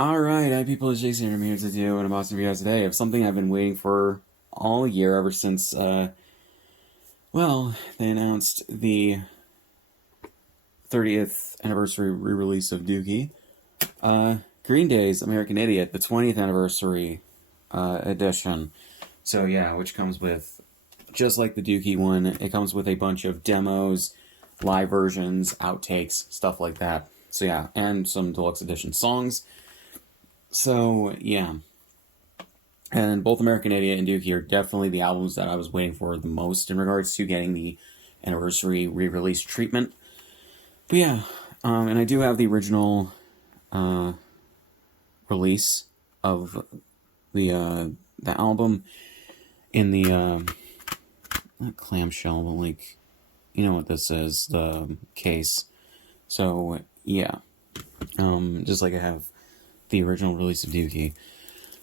Alright, hi people, it's Jason, and I'm here to do an awesome video today of something I've been waiting for all year, ever since, they announced the 30th anniversary re-release of Dookie. Green Day's American Idiot, the 20th anniversary, edition. So yeah, which comes with, just like the Dookie one, it comes with a bunch of demos, live versions, outtakes, stuff like that. So yeah, and some deluxe edition songs. So, yeah. And both American Idiot and Dookie are definitely the albums that I was waiting for the most in regards to getting the anniversary re-release treatment. But yeah, and I do have the original release of the album in the, not clamshell, but like, you know what this is, the case. So, yeah. Just like I have the original release of Dookie.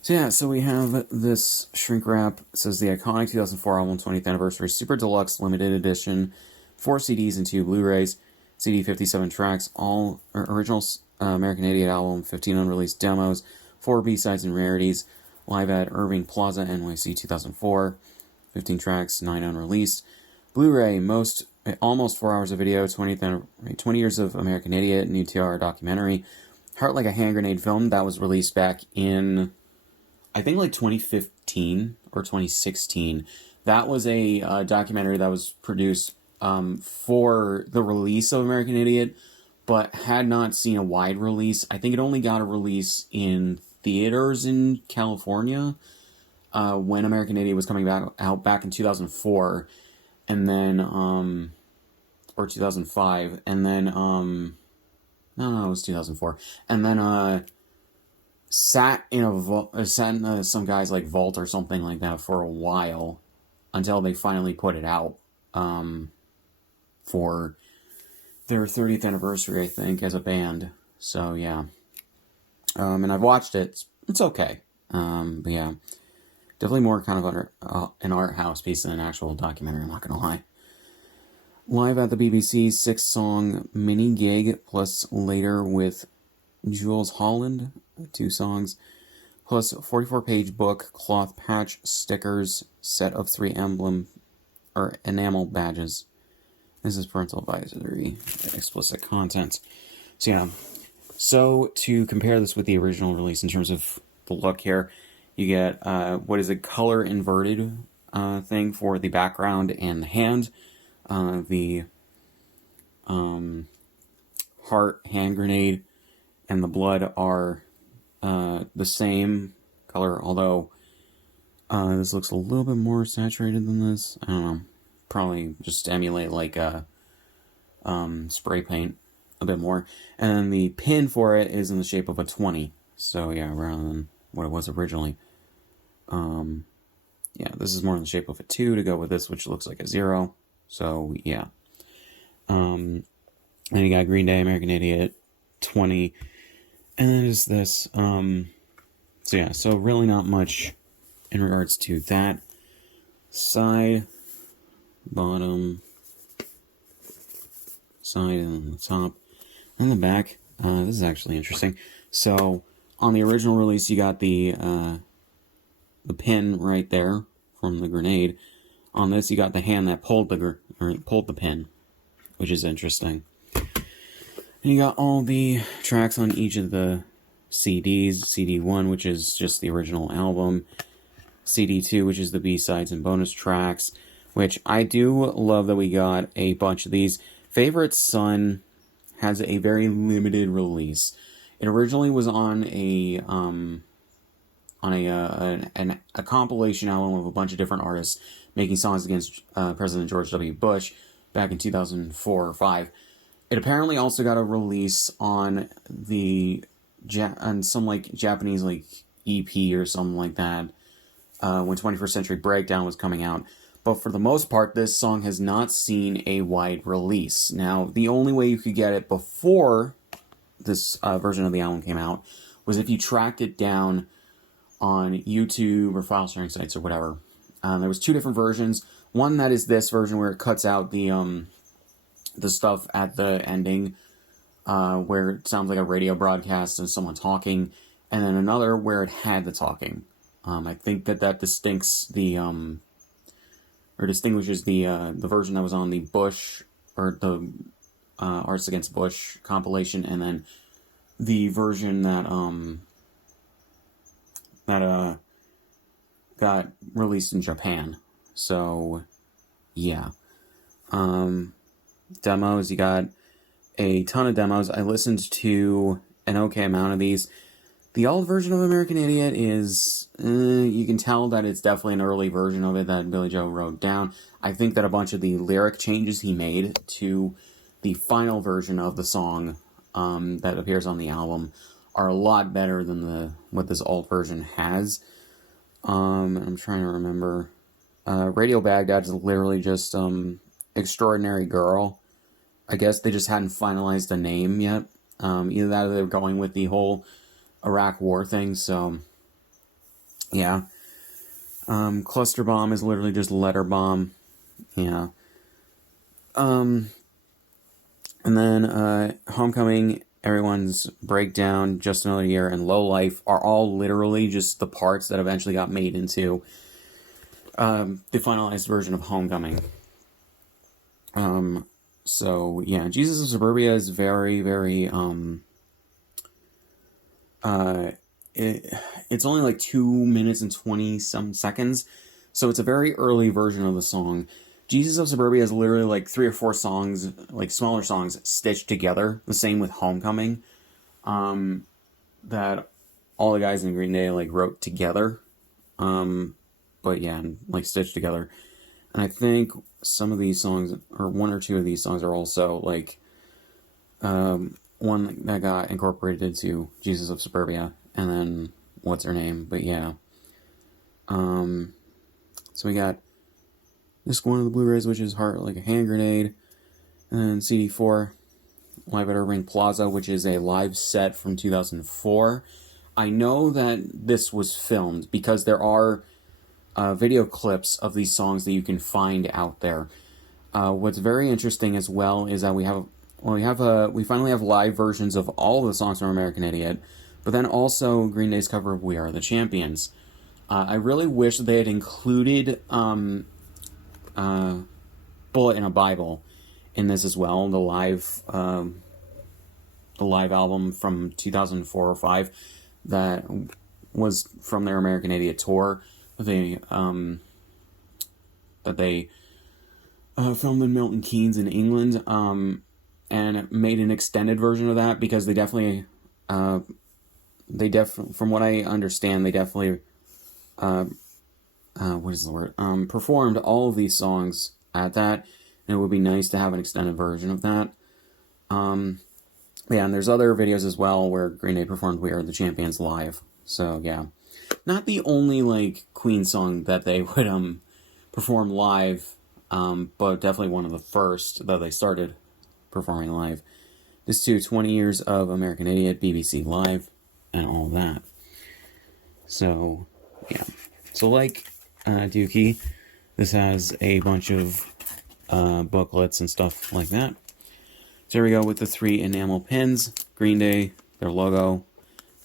So yeah, so we have this shrink wrap. It says the iconic 2004 album 20th anniversary super deluxe limited edition, 4 CDs and 2 Blu-rays, CD 57 tracks, all original American Idiot album, 15 unreleased demos, 4 B-sides and rarities, live at Irving Plaza NYC 2004, 15 tracks, 9 unreleased, Blu-ray, almost 4 hours of video, 20 years of American Idiot, new 2-hour documentary, Heart Like a Hand Grenade film that was released back in, I think, like 2015 or 2016. That was a documentary that was produced for the release of American Idiot, but had not seen a wide release. I think it only got a release in theaters in California when American Idiot was coming out back in 2004, and then, or 2005, and then, no, it was 2004. And then, sat in some guy's, like, vault or something like that for a while until they finally put it out, for their 30th anniversary, I think, as a band. So, yeah. And I've watched it. It's okay. But, yeah. Definitely more kind of an art house piece than an actual documentary, I'm not gonna lie. Live at the BBC 6-song mini gig, plus later with Jules Holland, 2 songs, plus 44-page book, cloth patch, stickers, set of 3 enamel badges. This is parental advisory, explicit content. So yeah, so to compare this with the original release in terms of the look here, you get what is a color inverted thing for the background and the hand. The heart, hand grenade, and the blood are the same color, although this looks a little bit more saturated than this. I don't know. Probably just emulate like spray paint a bit more. And then the pin for it is in the shape of a 20. So yeah, rather than what it was originally. Yeah, this is more in the shape of a 2 to go with this, which looks like a 0. So, yeah. Then you got Green Day, American Idiot, 20. And then there's this. So, yeah. So, really not much in regards to that. Side, bottom, side, and then the top. And the back. This is actually interesting. So, on the original release, you got the pin right there from the grenade. On this, you got the hand that pulled the pin, which is interesting. And you got all the tracks on each of the CDs. CD 1, which is just the original album. CD 2, which is the B-sides and bonus tracks, which I do love that we got a bunch of these. Favorite Son has a very limited release. It originally was on a compilation album of a bunch of different artists making songs against President George W. Bush back in 2004 or 5. It apparently also got a release on some like Japanese like EP or something like that when 21st Century Breakdown was coming out. But for the most part, this song has not seen a wide release. Now, the only way you could get it before this version of the album came out was if you tracked it down on YouTube or file sharing sites or whatever. There was 2 different versions. One that is this version where it cuts out the stuff at the ending where it sounds like a radio broadcast and someone talking, and then another where it had the talking. I think that distinguishes the version that was on the Bush, or the Artists Against Bush compilation, and then the version that got released in Japan. So yeah. Demos, you got a ton of demos. I listened to an okay amount of these. The old version of American Idiot is, you can tell that it's definitely an early version of it that Billy Joe wrote down. I think that a bunch of the lyric changes he made to the final version of the song that appears on the album are a lot better than what this old version has. I'm trying to remember. Radio Baghdad is literally just Extraordinary Girl. I guess they just hadn't finalized a name yet. Either that or they were going with the whole Iraq War thing, so yeah. Cluster Bomb is literally just Letter Bomb. Yeah. And then Homecoming, Everyone's Breakdown, Just Another Year, and Low Life are all literally just the parts that eventually got made into the finalized version of Homecoming. So yeah, Jesus of Suburbia is very, very it's only like 2 minutes and 20 some seconds, so it's a very early version of the song. Jesus of Suburbia is literally like 3 or 4 songs, like smaller songs stitched together. The same with Homecoming, that all the guys in Green Day like wrote together, but yeah, like stitched together. And I think some of these songs, or 1 or 2 of these songs, are also like one that got incorporated into Jesus of Suburbia, and then What's Her Name. But yeah, so we got this one of the Blu-rays, which is Heart Like a Hand Grenade, and then CD4, Live at Irving Plaza, which is a live set from 2004. I know that this was filmed because there are video clips of these songs that you can find out there. What's very interesting as well is that we finally have live versions of all of the songs from American Idiot, but then also Green Day's cover of We Are the Champions. I really wish they had included Bullet in a Bible in this as well, the live album from 2004 or 5 that was from their American Idiot tour. That they filmed in Milton Keynes in England, and made an extended version of that because they definitely, from what I understand, they definitely, performed all of these songs at that, and it would be nice to have an extended version of that. Yeah, and there's other videos as well where Green Day performed We Are the Champions live. So yeah, not the only like Queen song that they would perform live, but definitely one of the first that they started performing live. This too, 20 years of American Idiot, BBC Live, and all that. So yeah, so like Dookie, this has a bunch of booklets and stuff like that. So here we go with the 3 enamel pins. Green Day, their logo,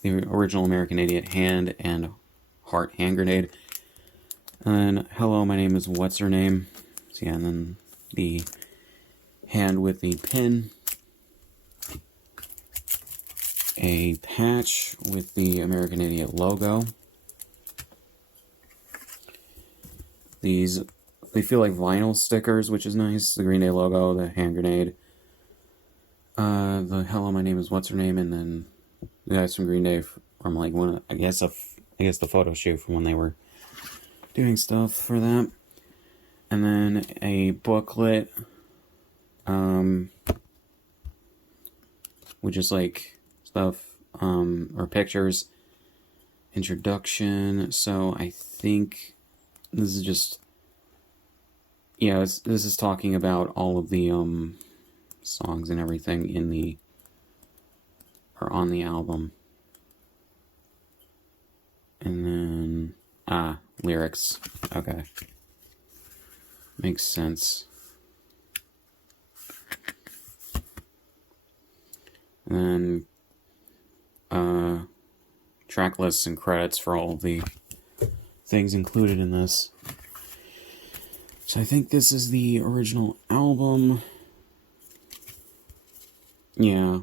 the original American Idiot hand and heart hand grenade. And then, hello, my name is What's Her Name. So yeah, and then the hand with the pin. A patch with the American Idiot logo. These, they feel like vinyl stickers, which is nice. The Green Day logo, the hand grenade. The hello, my name is What's Her Name, and then the guys from Green Day from like I guess the photo shoot from when they were doing stuff for that. And then a booklet, which is like stuff, or pictures, introduction. So I think this is just, yeah, this is talking about all of the songs and everything in the, or on the album. And then lyrics. Okay, makes sense. And then track lists and credits for all of the things included in this. So I think this is the original album. Yeah.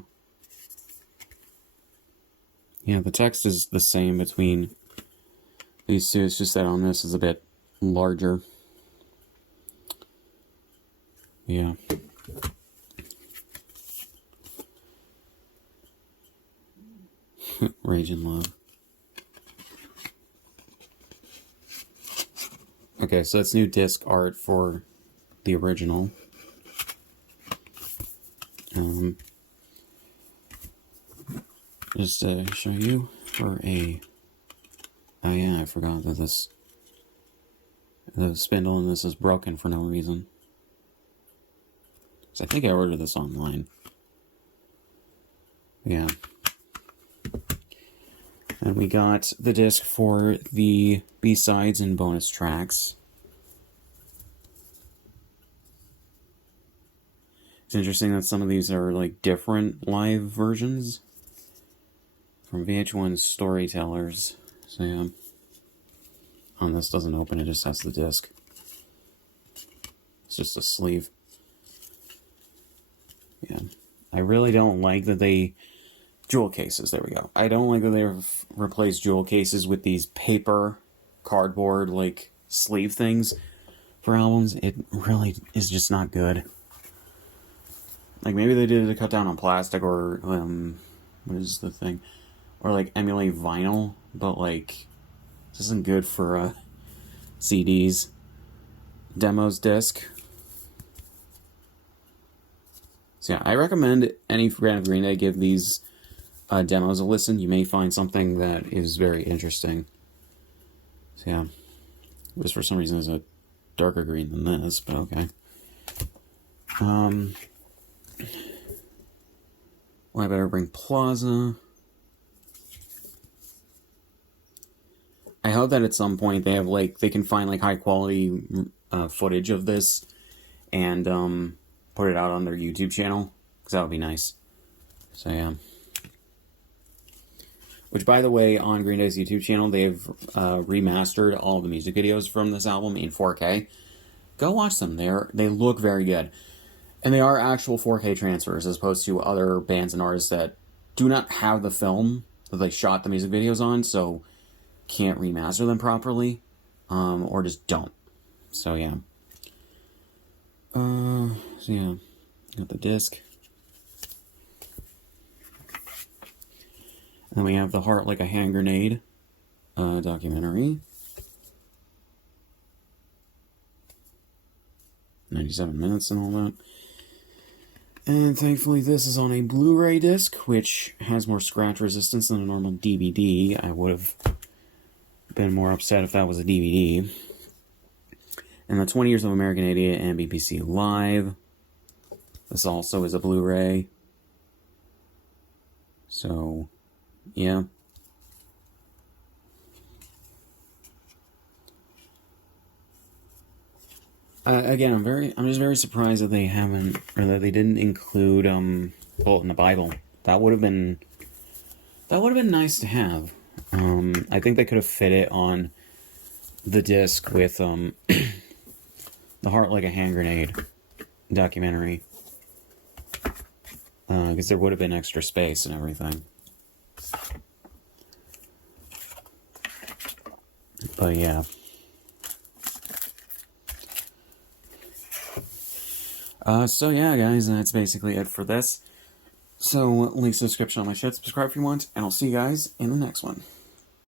Yeah, the text is the same between these two. It's just that on this is a bit larger. Yeah. Rage and Love. Okay, so that's new disc art for the original. Just to show you for a... Oh yeah, I forgot that the spindle in this is broken for no reason. So I think I ordered this online. Yeah. And we got the disc for the B-sides and bonus tracks. It's interesting that some of these are like different live versions from VH1 Storytellers. So yeah. On this doesn't open, it just has the disc. It's just a sleeve. Yeah. I really don't like that they... Jewel cases, there we go. I don't like that they've replaced jewel cases with these paper, cardboard, like, sleeve things for albums. It really is just not good. Like, maybe they did it to cut down on plastic or, what is the thing? Or, like, emulate vinyl, but, like, this isn't good for, CDs. Demos disc. So, yeah, I recommend any fan of Green Day give these demos a listen. You may find something that is very interesting. So yeah, this for some reason is a darker green than this, but okay. Well, I better bring Plaza. I hope that at some point they have they can find high quality footage of this and put it out on their YouTube channel, because that would be nice. So yeah. Which, by the way, on Green Day's YouTube channel, they've remastered all the music videos from this album in 4K. Go watch them. They look very good. And they are actual 4K transfers, as opposed to other bands and artists that do not have the film that they shot the music videos on, so can't remaster them properly, or just don't. So, yeah. Got the disc. Then we have the Heart Like a Hand Grenade documentary. 97 minutes and all that. And thankfully this is on a Blu-ray disc, which has more scratch resistance than a normal DVD. I would have been more upset if that was a DVD. And the 20 Years of American Idiot and BBC Live. This also is a Blu-ray. So... yeah. Again, I'm just very surprised that they haven't, or that they didn't include Bullet in the Bible. That would have been nice to have. I think they could have fit it on the disc with the Heart Like a Hand Grenade documentary, because there would have been extra space and everything. But yeah. So yeah, guys, that's basically it for this. So, link to the description on my shit, subscribe if you want, and I'll see you guys in the next one.